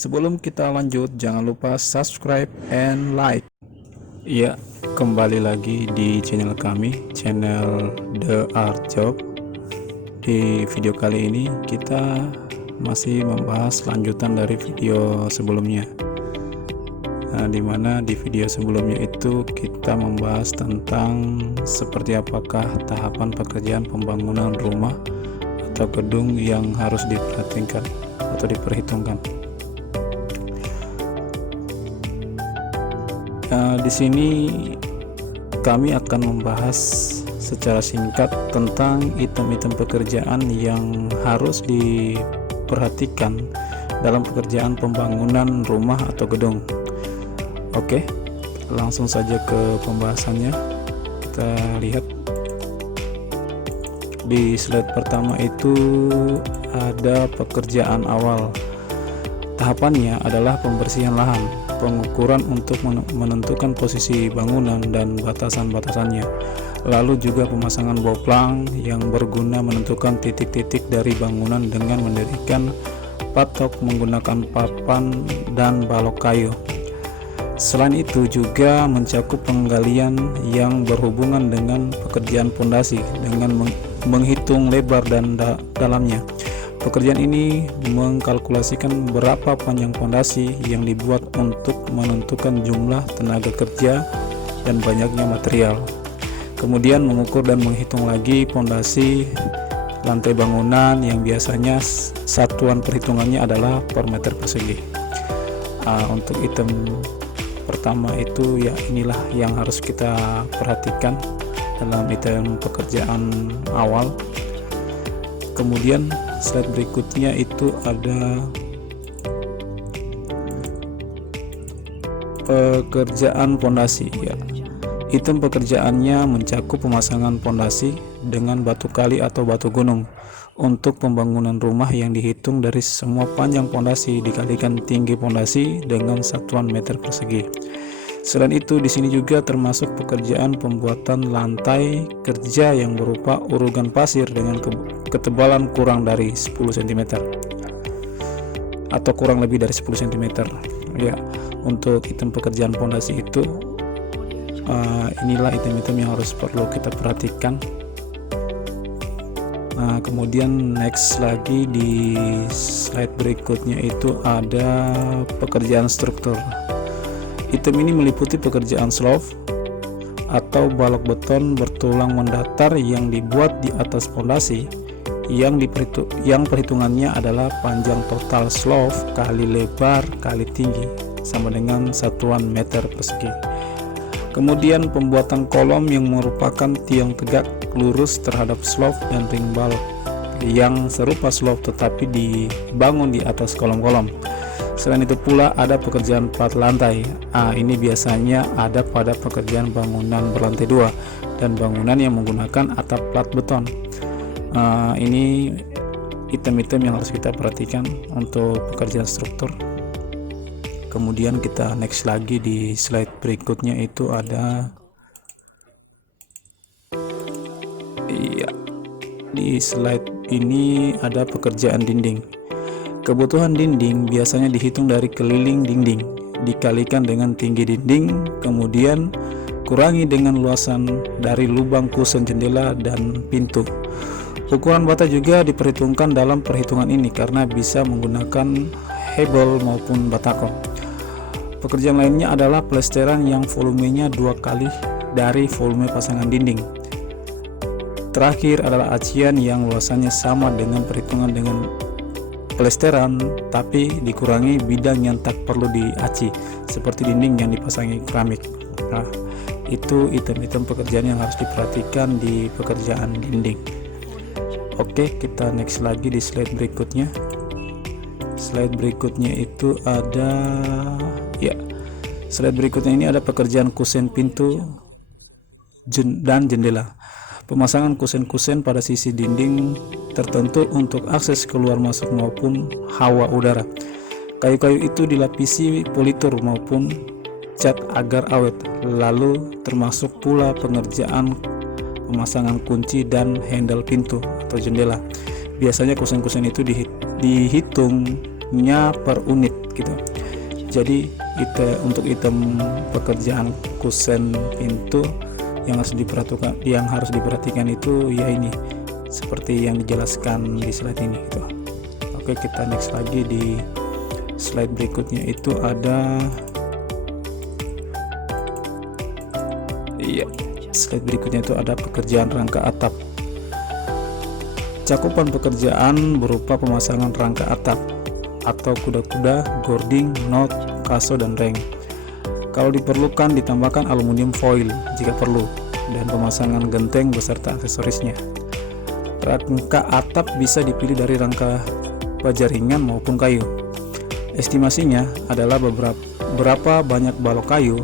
Sebelum kita lanjut, jangan lupa subscribe and like. Ya, kembali lagi di channel kami, channel The Art Job. Di video kali ini kita masih membahas lanjutan dari video sebelumnya. Dimana di video sebelumnya itu kita membahas tentang seperti apakah tahapan pekerjaan pembangunan rumah atau gedung yang harus diperhatikan atau diperhitungkan. Di sini kami akan membahas secara singkat tentang item-item pekerjaan yang harus diperhatikan dalam pekerjaan pembangunan rumah atau gedung. Oke, langsung saja ke pembahasannya. Kita lihat di slide pertama itu ada pekerjaan awal. Tahapannya adalah pembersihan lahan, pengukuran untuk menentukan posisi bangunan dan batasan-batasannya, lalu juga pemasangan boplang yang berguna menentukan titik-titik dari bangunan dengan mendirikan patok menggunakan papan dan balok kayu. Selain itu juga mencakup penggalian yang berhubungan dengan pekerjaan pondasi dengan menghitung lebar dan dalamnya. Pekerjaan ini mengkalkulasikan berapa panjang pondasi yang dibuat untuk menentukan jumlah tenaga kerja dan banyaknya material. Kemudian mengukur dan menghitung lagi pondasi lantai bangunan yang biasanya satuan perhitungannya adalah per meter persegi. Untuk item pertama itu ya inilah yang harus kita perhatikan dalam item pekerjaan awal. Kemudian slide berikutnya itu ada pekerjaan pondasi ya. Item pekerjaannya mencakup pemasangan pondasi dengan batu kali atau batu gunung untuk pembangunan rumah yang dihitung dari semua panjang pondasi dikalikan tinggi pondasi dengan satuan meter persegi. Selain itu di sini juga termasuk pekerjaan pembuatan lantai kerja yang berupa urugan pasir dengan ketebalan kurang dari 10 cm atau kurang lebih dari 10 cm. Ya, untuk item pekerjaan pondasi itu inilah item-item yang harus perlu kita perhatikan. Kemudian next lagi di slide berikutnya itu ada pekerjaan struktur. Item ini meliputi pekerjaan slope atau balok beton bertulang mendatar yang dibuat di atas pondasi yang perhitungannya adalah panjang total slope kali lebar kali tinggi sama dengan satuan meter persegi. Kemudian pembuatan kolom yang merupakan tiang tegak lurus terhadap slope dan ring balok yang serupa slope tetapi dibangun di atas kolom-kolom. Selain itu pula ada pekerjaan plat lantai. Ini biasanya ada pada pekerjaan bangunan berlantai 2 dan bangunan yang menggunakan atap plat beton. Ini item-item yang harus kita perhatikan untuk pekerjaan struktur. Kemudian kita next lagi di slide berikutnya itu ada di slide ini ada pekerjaan dinding. Kebutuhan dinding biasanya dihitung dari keliling dinding dikalikan dengan tinggi dinding, kemudian kurangi dengan luasan dari lubang kusen jendela dan pintu. Ukuran bata juga diperhitungkan dalam perhitungan ini karena bisa menggunakan hebel maupun batako. Pekerjaan lainnya adalah plesteran yang volumenya 2 kali dari volume pasangan dinding. Terakhir adalah acian yang luasannya sama dengan perhitungan dengan plesteran tapi dikurangi bidang yang tak perlu diaci seperti dinding yang dipasangi keramik. Itu item-item pekerjaan yang harus diperhatikan di pekerjaan dinding. Oke, kita next lagi di slide berikutnya. Slide berikutnya itu ada slide berikutnya ini ada pekerjaan kusen pintu dan jendela. Pemasangan kusen-kusen pada sisi dinding tertentu untuk akses keluar masuk maupun hawa udara. Kayu-kayu itu dilapisi politur maupun cat agar awet. Lalu termasuk pula pengerjaan pemasangan kunci dan handle pintu atau jendela. Biasanya kusen-kusen itu dihitung nya per unit gitu. Jadi untuk item pekerjaan kusen pintu yang harus diperhatikan itu ya ini, seperti yang dijelaskan di slide ini gitu. Oke, kita next lagi di slide berikutnya. Itu ada slide berikutnya itu ada pekerjaan rangka atap. Cakupan pekerjaan berupa pemasangan rangka atap atau kuda-kuda, gording, knot, kaso, dan reng. Kalau diperlukan ditambahkan aluminium foil jika perlu, dan pemasangan genteng beserta aksesorisnya. Rangka atap bisa dipilih dari rangka baja ringan maupun kayu. Estimasinya adalah berapa banyak balok kayu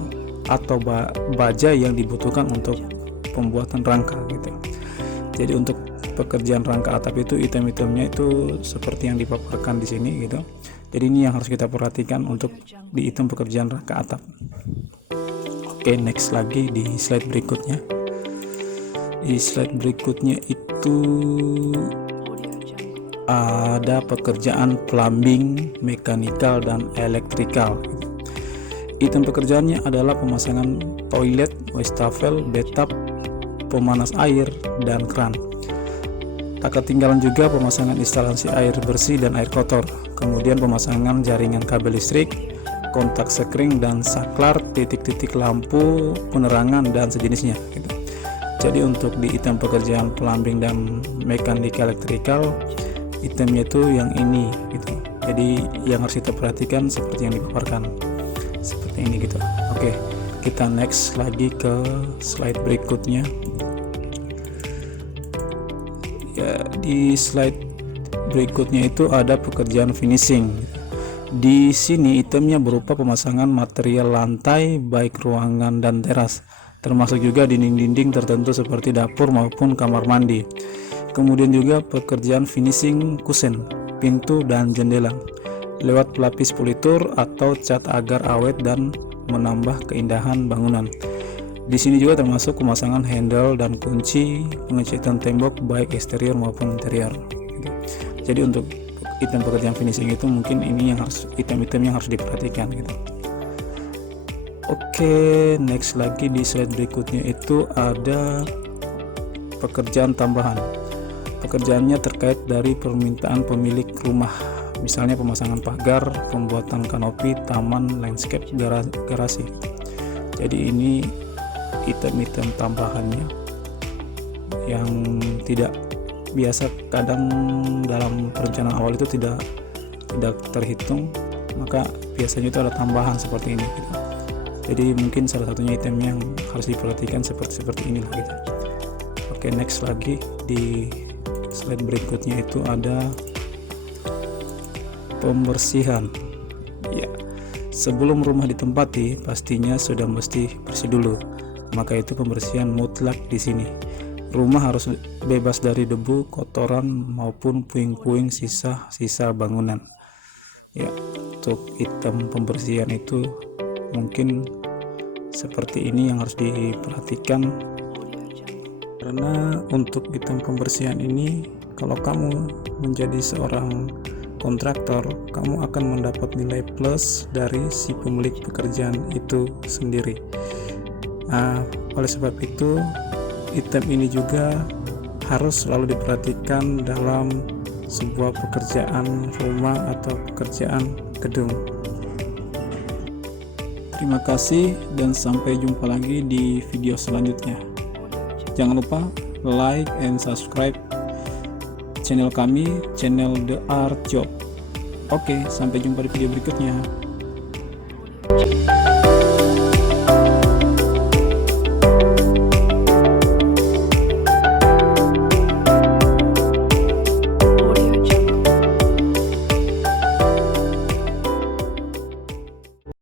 atau baja yang dibutuhkan untuk pembuatan rangka gitu. Jadi untuk pekerjaan rangka atap itu item-itemnya itu seperti yang dipaparkan di sini gitu. Jadi ini yang harus kita perhatikan untuk di item pekerjaan rangka atap. Oke, next lagi di slide berikutnya. Di slide berikutnya itu ada pekerjaan plumbing, mechanical, dan electrical. Item pekerjaannya adalah pemasangan toilet, wastafel, bathtub, pemanas air, dan kran. Tak ketinggalan juga pemasangan instalasi air bersih dan air kotor, kemudian pemasangan jaringan kabel listrik, kontak sekring dan saklar, titik-titik lampu, penerangan, dan sejenisnya gitu. Jadi untuk di item pekerjaan plumbing dan mechanical electrical, itemnya itu yang ini gitu. Jadi yang harus kita perhatikan seperti yang dipaparkan seperti ini gitu. Oke, kita next lagi ke slide berikutnya. Ya, di slide berikutnya itu ada pekerjaan finishing. Di sini itemnya berupa pemasangan material lantai baik ruangan dan teras, termasuk juga dinding-dinding tertentu seperti dapur maupun kamar mandi. Kemudian juga pekerjaan finishing kusen, pintu dan jendela lewat pelapis politur atau cat agar awet dan menambah keindahan bangunan. Di sini juga termasuk pemasangan handle dan kunci, pengecatan tembok baik eksterior maupun interior. Jadi untuk item pekerjaan finishing itu mungkin ini yang harus item-item yang harus diperhatikan gitu. Oke, next lagi di slide berikutnya itu ada pekerjaan tambahan. Pekerjaannya terkait dari permintaan pemilik rumah, misalnya pemasangan pagar, pembuatan kanopi, taman, landscape, garasi. Jadi ini item-item tambahannya yang tidak biasa, kadang dalam perencanaan awal itu tidak terhitung, maka biasanya itu ada tambahan seperti ini gitu. Jadi mungkin salah satunya item yang harus diperhatikan seperti ini gitu. Oke, next lagi di slide berikutnya itu ada pembersihan. Ya, sebelum rumah ditempati pastinya sudah mesti bersih dulu. Maka itu pembersihan mutlak di sini. Rumah harus bebas dari debu, kotoran maupun puing-puing sisa-sisa bangunan. Ya, untuk item pembersihan itu mungkin seperti ini yang harus diperhatikan. Karena untuk item pembersihan ini, kalau kamu menjadi seorang kontraktor, kamu akan mendapat nilai plus dari si pemilik pekerjaan itu sendiri. Nah, oleh sebab itu item ini juga harus selalu diperhatikan dalam sebuah pekerjaan rumah atau pekerjaan gedung. Terima kasih dan sampai jumpa lagi di video selanjutnya. Jangan lupa like and subscribe channel kami, channel The Art Job. Oke, sampai jumpa di video berikutnya.